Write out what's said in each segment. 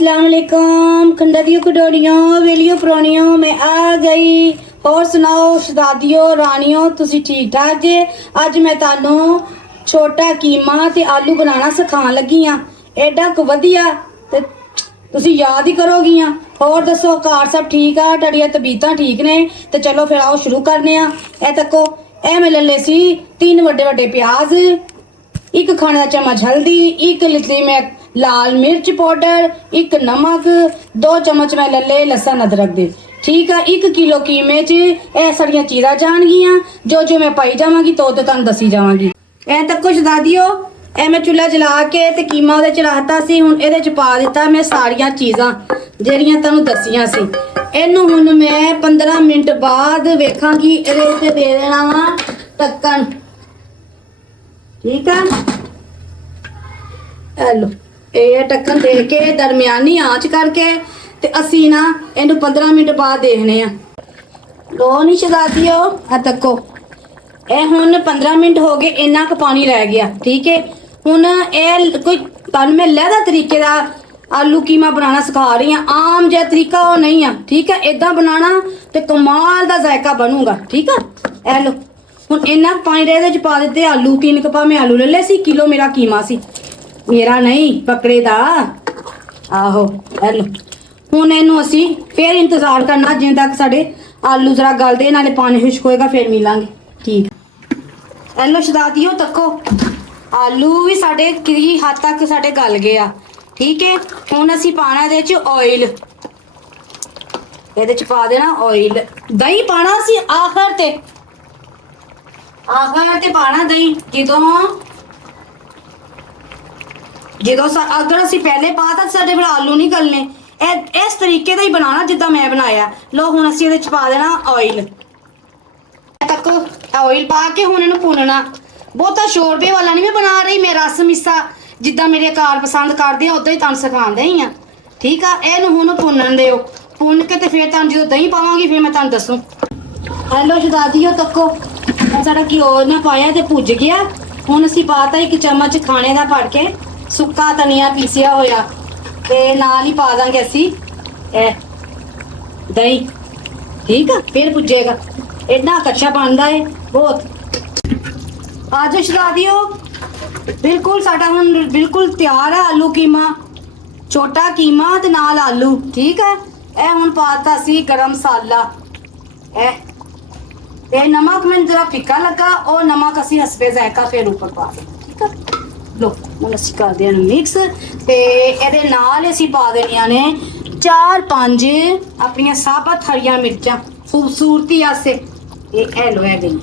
अस्सलाम वालेकुम खंडरियों खडोरियों वेलियों पुरानियों मैं आ गई। और सुनाओ शहजादियों रानियों तुसी ठीक ठाक जे। अज मैं तानू छोटा कीमा ते आलू बनाना सिखाण लगी हाँ। एडा क वधिया ते तुसी याद ही करोगियां। और दसो घर सब ठीक आ, तुहाडियां तबीयतां ठीक ने? ते चलो फिर आओ शुरू करने आ। ए तको ए मैं ले सी 3 वड्डे वड्डे प्याज, एक खाने का चम्मच हल्दी, एक लिती मैं लाल मिर्च पाउडर, एक नमक, 2 चम्मच मैं ले लसन अदरक दे। ठीक है, 1 किलो कीमे च यह सारिया चीज़ां जाणगियां जो जो मैं पाई जावांगी तो तुहानूं दसी जावांगी। ऐ तक कुछ दस दिओ। ए मैं चुल्हा जला के ते कीमा उहदे च रखता सी। हुण इहदे च पा दिता मैं सारियां चीज़ां ਜਿਹੜੀਆਂ ਤੁਹਾਨੂੰ दसियां सी। ਇਹਨੂੰ ਹੁਣ मैं 15 मिनट बाद वेखांगी। ਇਹਦੇ ਉੱਤੇ ਦੇ देना वा ढक्कन। ठीक है, लो ये ढक्कन दे के दरमियानी आंच करके ते असी ना इनू 15 मिनट बाद देखने लो नहीं शहजादियो। तको ए हुण 15 मिनट हो गए, इन्ना क पानी रह गया। ठीक है, हुण ए कोई तुहानूं मैं लहदा तरीके का आलू कीमा बनाना सिखा रही हाँ। आम जिहा तरीका वो नहीं है। ठीक है, इदां बनाना ते कमाल दा जायका बनूगा। ठीक है, ए लो हुण इन्ना पानी दे पा दिते आलू। 3 कप मैं आलू ले ले सी, किलो मेरा कीमा सी, मेरा नहीं पकड़े दा। आहो ए लो हुण इहनूं असी फिर इंतजार करना जिन तक साडे आलू जरा गलदे, नाले पानी खुश्क होएगा फिर मिलांगे। ठीक ए लो शहजादियो तको आलू भी साडे किरी हद तक साडे गल गए आ। ठीक है, हुण असी पाना इहदे च ऑयल, इहदे च पा देना ऑयल। दही पाना सी आखिर ते पाना दही। जो अगर असी पहले पाता साडे फिर आलू नहीं गलने। इस तरीके का ही बनाना जिद्दां मैं बनाया। लो हुण असी इहदे च पा देना ऑयल। तक ऑयल पा के हुण इहनूं भुनना। बहुता शोरबे वाला नहीं मैं बना रही, मैं रस मिस्सा जिद्दां मेरे घर पसंद करदे आ उदां ही तुहानूं सिखांदे ही आ। ठीक आ, इहनूं हुण भुनन दिओ। भुन के ते फिर तुहानूं जो दही पावांगी फिर मैं तुहानूं दसूं। हेलो शहजादियो तको साडा घ्यो ना पाया ते भुज गया। हुण असीं पाता 1 चम्मच खाने का भर के सुक्का धनिया पीसिया होया ते नाल ही पा दांगे असीं दही। ठीक है, फिर भुजेगा। इन्ना कच्चा बनदा है बहुत। आज शहजादियो बिल्कुल साडा हुण बिल्कुल तैयार है आलू कीमा, छोटा कीमा ते नाल आलू। ठीक है, ए हुण पाता सी गरम मसाला। ए नमक मैंने जरा फिक्का लगा और नमक असी हसबे जायका फिर ऊपर पा दें। ठीक है, लो हुण असी कर देना मिक्स ते इहदे नाल असी पा देनियां ने 4-5 अपनियां साबत हरियां मिर्चां खूबसूरती आस्ते। ए लो ए गई।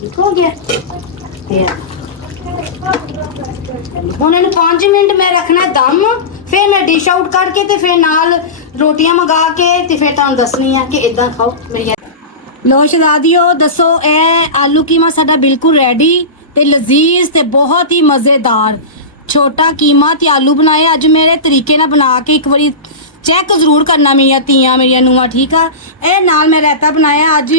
ठीक हो गया। हुण इहनूं 5 मिनट मैं रखना दम, फिर मैं डिश आउट करके ते फिर नाल रोटियां मंगा के ते फिर तुहानूं दसनी है कि इदां खाओ मेरी। लो शहजादियो दसो ए आलू कीमा साडा बिल्कुल रेडी ते लजीज ते बहुत ही मज़ेदार छोटा कीमा ते आलू बनाए अज मेरे तरीके ना बना के एक बारी चेक जरूर करना मेरिया धीआं मेरिया नूंहां। ठीक है, ए नाल मैं रायता बनाया अज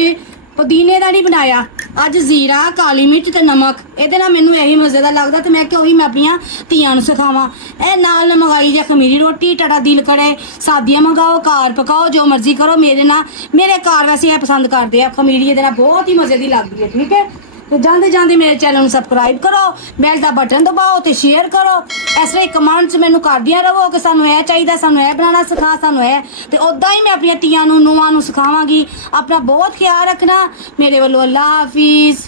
पुदीने का नहीं बनाया, अज जीरा काली मिर्च ते नमक। ये ना मैनू यही मज़ेदार लगता तो मैं क्यों मैं अपनिया धीआं नूं सिखावां। ए नाल मंगाई जा खमीरी रोटी, टाटा दिल करे सादियां मंगाओ घर पकाओ जो मर्जी करो। मेरे घर वैसे ये पसंद करते हैं खमीरी, ये बहुत ही मज़े की लगती है। ठीक है, तो जाते जाते मेरे चैनल सबसक्राइब करो, बैल का बटन दबाओ तो शेयर करो। इस तरह कमेंट्स मैनू करदिया रहो कि सानू यह चाहिए, सानू यह बनाना सिखा, सानू यह तो उदा ही मैं अपन धीआं नूं नूंहां नूं सिखावांगी। अपना बहुत ख्याल रखना। मेरे वालों अल्लाह हाफिज़।